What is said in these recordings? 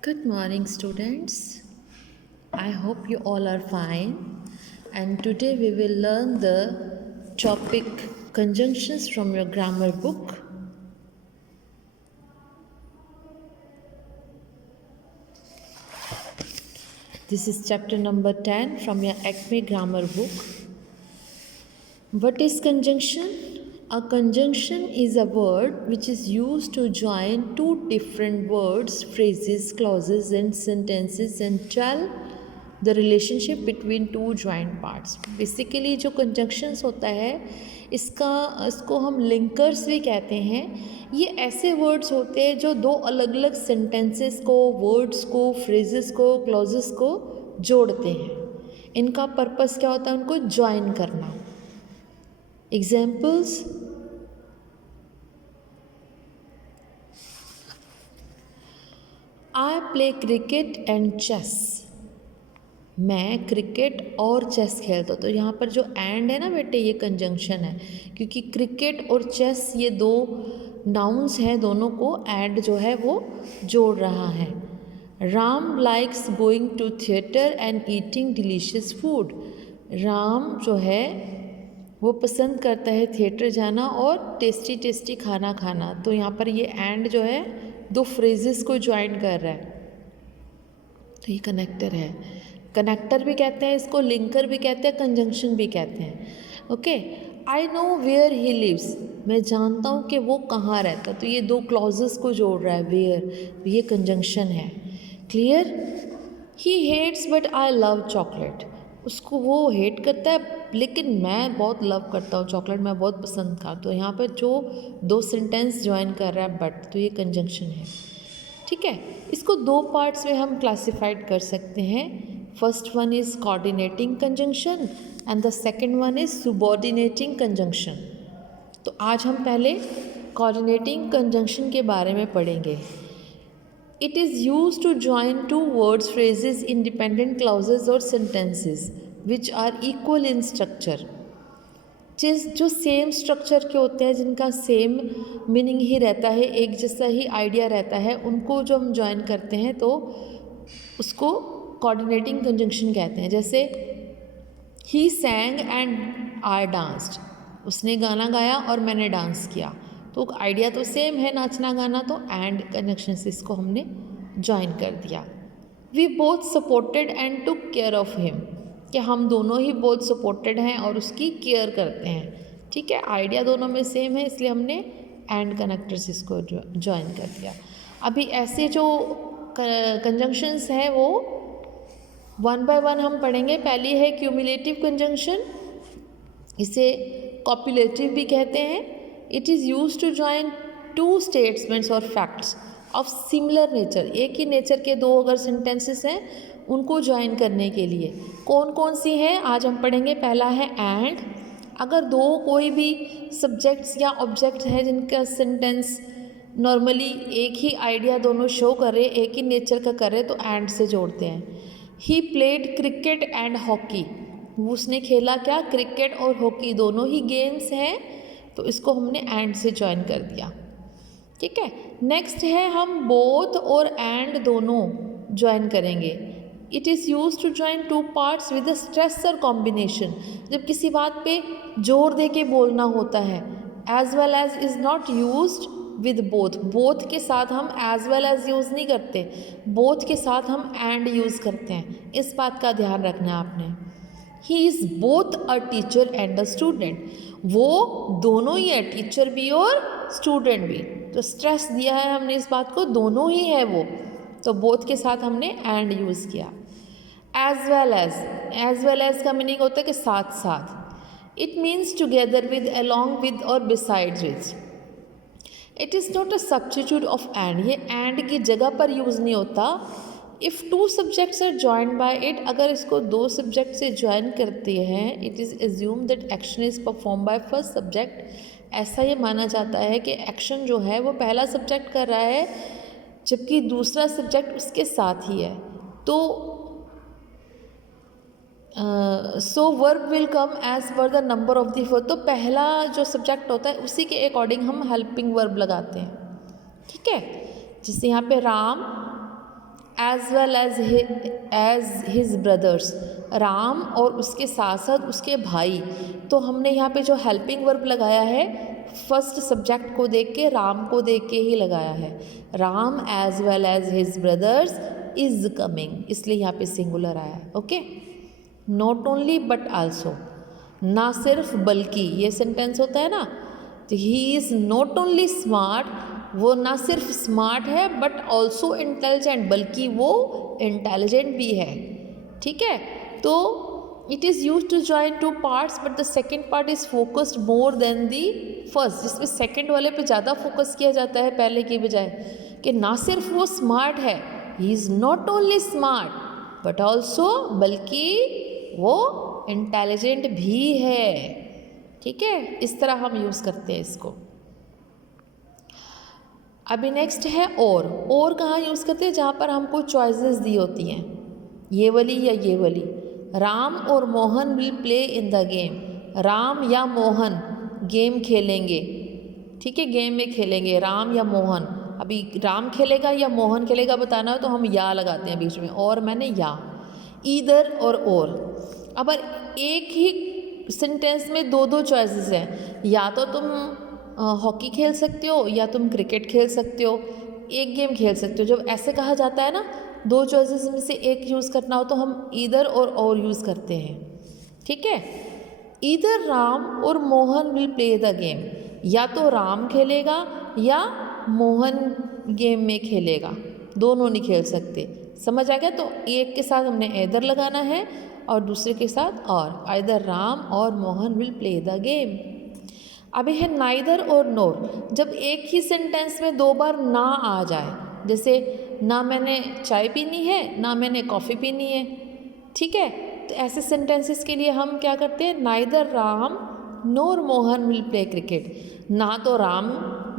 Good morning, students. I hope you all are fine. And today we will learn the topic conjunctions from your grammar book. This is chapter number 10 from your Acme grammar book. What is conjunction? A conjunction is a word which is used to join two different words, phrases, clauses, and sentences and tell the relationship between two joined parts. Basically जो conjunctions होता है इसको हम linkers भी कहते हैं. ये ऐसे words होते हैं जो दो अलग अलग sentences को, words को, phrases को, clauses को जोड़ते हैं. इनका purpose क्या होता है? उनको join करना. Examples: I play cricket and chess. मैं क्रिकेट और चेस खेलता हूँ. तो यहाँ पर जो एंड है ना बेटे, ये कंजंक्शन है, क्योंकि क्रिकेट और चेस ये दो नाउन्स हैं, दोनों को एंड जो है वो जोड़ रहा है. Ram likes going to theatre and eating delicious food. Ram जो है वो पसंद करता है थिएटर जाना और टेस्टी टेस्टी खाना खाना. तो यहाँ पर ये एंड जो है दो फ्रेजेस को ज्वाइन कर रहा है, तो ये कनेक्टर है. कनेक्टर भी कहते हैं इसको, लिंकर भी कहते हैं, कंजंक्शन भी कहते हैं. Okay. I know where he lives. मैं जानता हूँ कि वो कहाँ रहता. तो ये दो क्लॉजेस को जोड़ रहा है. वेयर, ये कंजंक्शन है. Clear. He hates but I love chocolate. उसको वो हेट करता है लेकिन मैं बहुत लव करता हूँ चॉकलेट, मैं बहुत पसंद करता हूँ. तो यहाँ पर जो दो सेंटेंस ज्वाइन कर रहा है बट, तो ये कंजंक्शन है. ठीक है. इसको दो पार्ट्स में हम क्लासिफाइड कर सकते हैं. First one is coordinating conjunction and the second one is subordinating conjunction. तो आज हम पहले कोऑर्डिनेटिंग कंजंक्शन के बारे में पढ़ेंगे. It is use to join two words, phrases, independent clauses और sentences which are equal in structure. जो सेम स्ट्रक्चर के होते हैं, जिनका सेम मीनिंग ही रहता है, एक जैसा ही आइडिया रहता है, उनको जो हम ज्वाइन करते हैं तो उसको कोऑर्डिनेटिंग कंजंक्शन कहते हैं. जैसे ही सैंग एंड आई डांस्ड. उसने गाना गाया और मैंने डांस किया. तो आइडिया तो सेम है, नाचना गाना, तो एंड कंजंक्शन से इसको हमने ज्वाइन कर दिया. We both supported and took care of him. कि हम दोनों ही बहुत सपोर्टेड हैं और उसकी केयर करते हैं. ठीक है. आइडिया दोनों में सेम है, इसलिए हमने एंड कनेक्टर से इसको ज्वाइन कर दिया. अभी ऐसे जो कंजंक्शंस हैं वो वन बाय वन हम पढ़ेंगे. पहली है क्यूमुलेटिव कंजंक्शन, इसे कॉपुलेटिव भी कहते हैं. It is use to join two statements और फैक्ट्स ऑफ सिमिलर नेचर. एक ही नेचर के दो अगर सेंटेंसेस हैं उनको ज्वाइन करने के लिए. कौन कौन सी हैं आज हम पढ़ेंगे. पहला है एंड. अगर दो कोई भी सब्जेक्ट्स या ऑब्जेक्ट है जिनका सेंटेंस नॉर्मली एक ही आइडिया दोनों शो कर रहे, एक ही नेचर का कर रहे, तो एंड से जोड़ते हैं. He played cricket and hockey. उसने खेला क्या, क्रिकेट और हॉकी, दोनों ही गेम्स हैं, तो इसको हमने एंड से ज्वाइन कर दिया. ठीक है. नेक्स्ट है हम बोथ और एंड दोनों ज्वाइन करेंगे. It is use to join two parts with stress और कॉम्बिनेशन. जब किसी बात पे जोर दे के बोलना होता है. As well as is not use with both. Both के साथ हम एज वेल एज यूज़ नहीं करते, बोथ के साथ हम एंड यूज़ करते हैं. इस बात का ध्यान रखना है आपने. He is both a teacher and a student. वो दोनों ही है, टीचर भी और स्टूडेंट भी. तो स्ट्रेस दिया है हमने इस बात को, दोनों ही है वो, तो बोथ के साथ हमने एंड यूज़ किया. एज वेल एज का मीनिंग होता है कि साथ साथ. It means together with, along with और besides with. It is not a substitute of and. ये एंड की जगह पर यूज़ नहीं होता. If two subjects are joined by it, अगर इसको दो सब्जेक्ट से ज्वाइन करते हैं, it is assume that action is perform by first subject. ऐसा ये माना जाता है कि एक्शन जो है वो पहला सब्जेक्ट कर रहा है जबकि दूसरा सब्जेक्ट उसके साथ ही है. तो so verb will come as per the number of the verb. तो पहला जो सब्जेक्ट होता है उसी के अकॉर्डिंग हम हेल्पिंग वर्ब लगाते हैं. ठीक है. जैसे यहाँ पे Ram as well as his brothers, Ram और उसके साथ साथ उसके भाई। तो हमने यहाँ पे जो हेल्पिंग वर्ब लगाया है फर्स्ट सब्जेक्ट को देख के, राम को देख के ही लगाया है। Ram as well as his brothers is coming, इसलिए यहाँ पे सिंगुलर आया है। Okay, not only but also, ना सिर्फ बल्कि, ये सेंटेंस होता है ना, तो he is not only smart, वो ना सिर्फ स्मार्ट है बट ऑल्सो इंटेलिजेंट, बल्कि वो इंटेलिजेंट भी है। ठीक है, तो it is use to join two parts but the second part is focused more than the first, जिसमें सेकेंड वाले पे ज़्यादा फोकस किया जाता है पहले की बजाय, कि ना सिर्फ वो स्मार्ट है, ही is not only smart but also, बल्कि वो इंटेलिजेंट भी है। ठीक है, इस तरह हम यूज़ करते हैं इसको। अभी नेक्स्ट है और कहाँ यूज़ करते हैं, जहाँ पर हमको चॉइसेस दी होती हैं, ये वाली या ये वाली। राम और Mohan will play in the game, Ram या मोहन गेम खेलेंगे। ठीक है, गेम में खेलेंगे राम या मोहन। अभी राम खेलेगा या मोहन खेलेगा बताना हो तो हम या लगाते हैं बीच में, और मैंने या, ईदर और। अब एक ही सेंटेंस में दो दो चॉइसेस हैं, या तो तुम हॉकी खेल सकते हो या तुम क्रिकेट खेल सकते हो, एक गेम खेल सकते हो। जब ऐसे कहा जाता है ना, दो चॉइसेस में से एक यूज़ करना हो तो हम ईदर और यूज़ करते हैं। ठीक है, ईदर राम और Mohan will play the game, या तो राम खेलेगा या मोहन गेम में खेलेगा, दोनों नहीं खेल सकते। समझ आ गया? तो एक के साथ हमने ईदर लगाना है और दूसरे के साथ और, आइदर राम और Mohan will play the game. अभी है नाइदर और नोर, जब एक ही सेंटेंस में दो बार ना आ जाए, जैसे ना मैंने चाय पीनी है ना मैंने कॉफ़ी पीनी है। ठीक है, तो ऐसे सेंटेंसेस के लिए हम क्या करते हैं, neither Ram NOR Mohan will play cricket, ना तो राम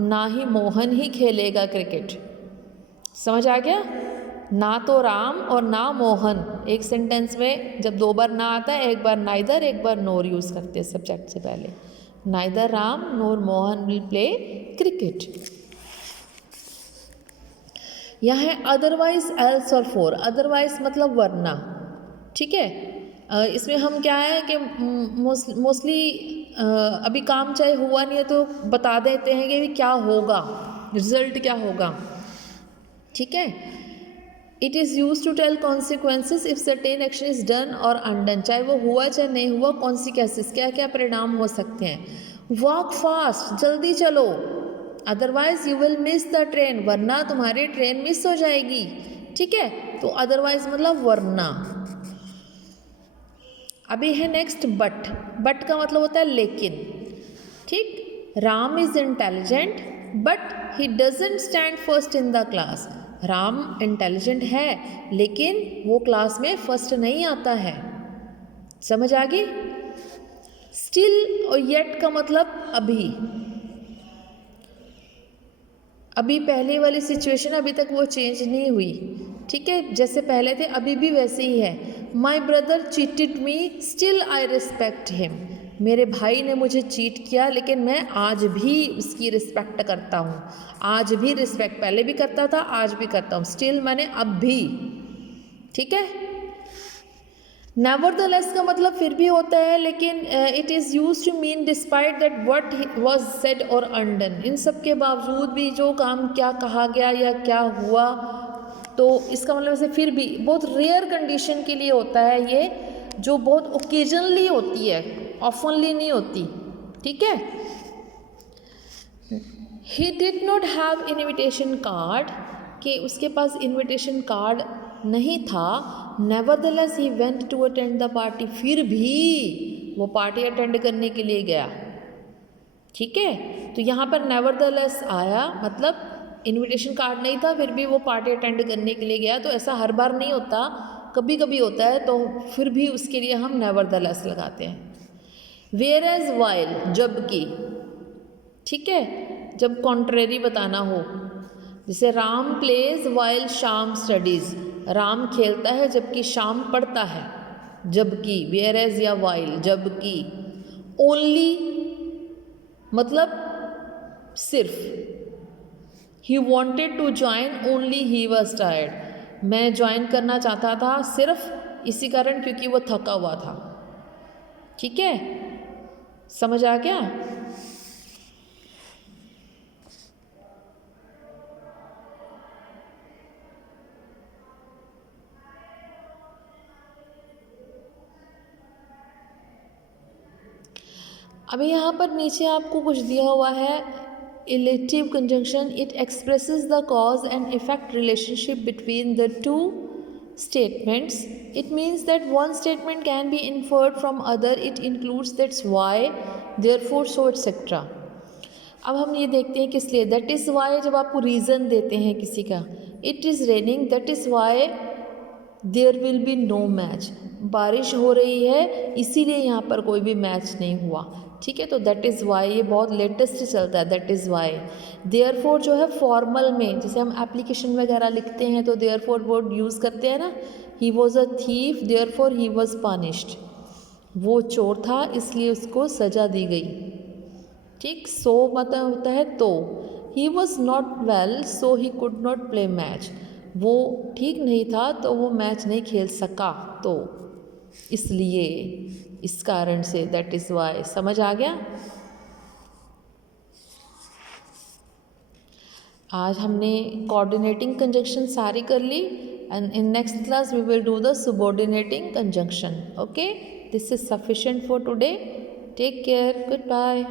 ना ही मोहन ही खेलेगा क्रिकेट। समझ आ गया? ना तो राम और ना मोहन, एक सेंटेंस में जब दो बार ना आता है, एक बार नाइदर एक बार नोर यूज़ करते हैं सब्जेक्ट से पहले। Neither Ram NOR Mohan will play cricket. यहाँ है अदरवाइज, एल्स और फोर। अदरवाइज मतलब वरना। ठीक है, इसमें हम क्या है कि मोस्टली अभी काम चाहे हुआ नहीं है तो बता देते हैं कि क्या होगा, रिजल्ट क्या होगा। ठीक है, it is use to tell consequences if certain action is done और अनडन, चाहे वो हुआ चाहे नहीं हुआ, कॉन्सिक्वेंसेज क्या क्या परिणाम हो सकते हैं। वॉक फास्ट, जल्दी चलो, otherwise you will miss the train, वरना तुम्हारी ट्रेन मिस हो जाएगी। ठीक है, तो अदरवाइज मतलब वरना। अभी है नेक्स्ट बट का मतलब होता है लेकिन। ठीक, Ram is intelligent but he doesn't stand first in the class, Ram intelligent है लेकिन वो क्लास में फर्स्ट नहीं आता है। समझ आ गई? स्टिल और येट का मतलब अभी पहले वाली सिचुएशन अभी तक वो चेंज नहीं हुई। ठीक है, जैसे पहले थे अभी भी वैसे ही है। My brother cheated me still I respect him, मेरे भाई ने मुझे चीट किया लेकिन मैं आज भी उसकी रिस्पेक्ट करता हूँ। आज भी रिस्पेक्ट, पहले भी करता था आज भी करता हूँ, स्टिल मैंने अब भी। ठीक है, नेवरदलेस का मतलब फिर भी होता है, लेकिन it is use to mean despite that what was said और अनडन, इन सब के बावजूद भी जो काम क्या कहा गया या क्या हुआ, तो इसका मतलब ऐसे फिर भी बहुत रेयर कंडीशन के लिए होता है ये, जो बहुत ओकेजनली होती है, ऑफनली नहीं होती। ठीक है, he did not have invitation card, कि उसके पास इनविटेशन कार्ड नहीं था। Nevertheless he went to attend the party, फिर भी वो पार्टी अटेंड करने के लिए गया। ठीक है, तो यहाँ पर नेवरदलेस आया मतलब इनविटेशन कार्ड नहीं था फिर भी वो पार्टी अटेंड करने के लिए गया। तो ऐसा हर बार नहीं होता, कभी कभी होता है, तो फिर भी उसके लिए हम नेवरदलेस लगाते हैं। वेयर एज वाइल, जबकि। ठीक है, जब कॉन्ट्रेरी बताना हो, जैसे Ram plays while Sham studies, Ram खेलता है जबकि शाम पढ़ता है। जबकि, वेयर एज या वाइल, जबकि। ओनली मतलब सिर्फ। He wanted to join only he was tired, मैं ज्वाइन करना चाहता था सिर्फ इसी कारण क्योंकि वो थका हुआ था। ठीक है, समझ आ गया? अभी यहाँ पर नीचे आपको कुछ दिया हुआ है, illative conjunction, it expresses the cause and effect relationship between the two statements, it means that one statement can be inferred from other, it includes that's why, therefore, so etcetera. अब हम ये देखते हैं किस लिए, दैट इज़ वाई जब आपको reason देते हैं किसी का, it is raining, that is why there will be no match, बारिश हो रही है इसीलिए यहाँ पर कोई भी मैच नहीं हुआ। ठीक है, तो दैट इज़ वाई ये बहुत लेटेस्ट चलता है, दैट इज़ वाई। देयरफॉर जो है फॉर्मल में, जैसे हम एप्लीकेशन वगैरह लिखते हैं तो देयरफॉर वर्ड यूज़ करते हैं ना, he was a thief therefore he was punished, वो चोर था इसलिए उसको सज़ा दी गई। ठीक, सो मतलब होता है तो, he was not well so he could not play match, वो ठीक नहीं था तो वो मैच नहीं खेल सका, तो इसलिए, इस कारण से, दैट इज़ वाई। समझ आ गया? आज हमने कोऑर्डिनेटिंग कंजंक्शन सारी कर ली, and in next class we will do the subordinating conjunction. Okay, this is sufficient for today. Take care, good bye.